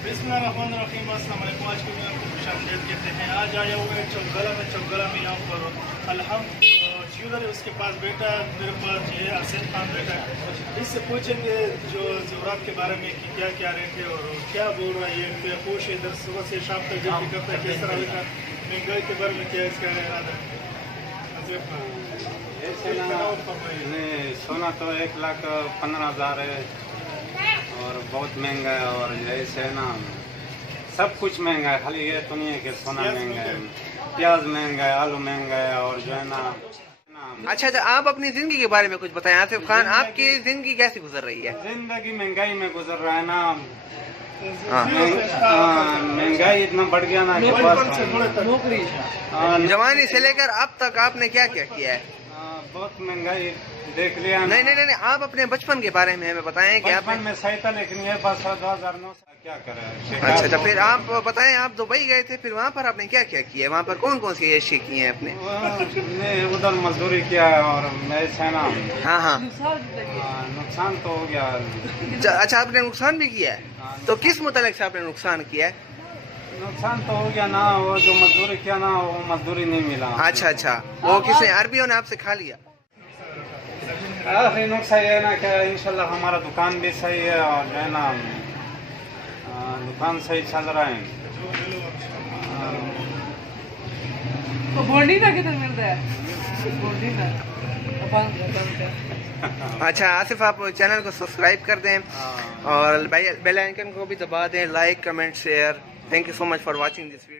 बिस्मिल्लाहिर्रहमानिर्रहीम। अस्सलाम वालेकुम। आज की वीडियो में खुश आमदीद कहते हैं। आज आया हुआ है चौगला में, चौगला में यहाँ पर अलहम यूदर उसके पास बेटा, मेरे पास ये अरशद खान बेटा है। इससे पूछेंगे जो ज़रूरत के बारे में कि क्या क्या रेट है और क्या बोल रहा है ये खुश है इधर सुबह से शाम तक जो भी करता है, किस तरह का महंगाई के बारे में क्या इसका इरादा है। सोना तो 1,15,000 है और बहुत महंगा है। और जैसे ना सब कुछ महंगा है, खाली ये तो नहीं है कि सोना महंगा है, प्याज महंगा है, आलू महंगा है और जो है ना। अच्छा, आप अपनी जिंदगी के बारे में कुछ बताएं आसिफ खान, आपकी जिंदगी कैसी गुजर रही है? जिंदगी महंगाई में गुजर रहा है ना। महंगाई इतना बढ़ गया ना कि बस जवानी से लेकर अब तक आपने क्या क्या किया है? बहुत महंगाई देख लिया। नहीं, आप अपने बचपन के बारे में हमें बताएं कि बचपन में सही था, लेकिन ये बस 2009 से क्या करें। अच्छा, फिर आप बताएं, आप दुबई गए थे, फिर वहाँ पर आपने क्या क्या किया है? वहाँ पर कौन कौन सी ऐशी की हैं आपने? उधर मजदूरी किया है और ऐसे ना। हाँ, नुकसान तो हो गया। अच्छा, आपने नुकसान भी किया है? तो किस मुतालिक से आपने नुकसान किया है? नुकसान तो हो गया ना, वो जो मजदूरी किया ना वो मजदूरी नहीं मिला। अच्छा, वो किसने, अरबियों ने आपसे खा लिया? आखिरी नुकसान ये है ना कि इंशाल्लाह हमारा दुकान भी सही है और जो है ना दुकान सही चल रहा है। तो बोर्डी ना किधर मिलता है? बोर्डी ना अच्छा आसिफ, आप चैनल को सब्सक्राइब कर दें और बेल आइकन को भी दबा दें। Like, comment, share. Thank you so much for watching this video.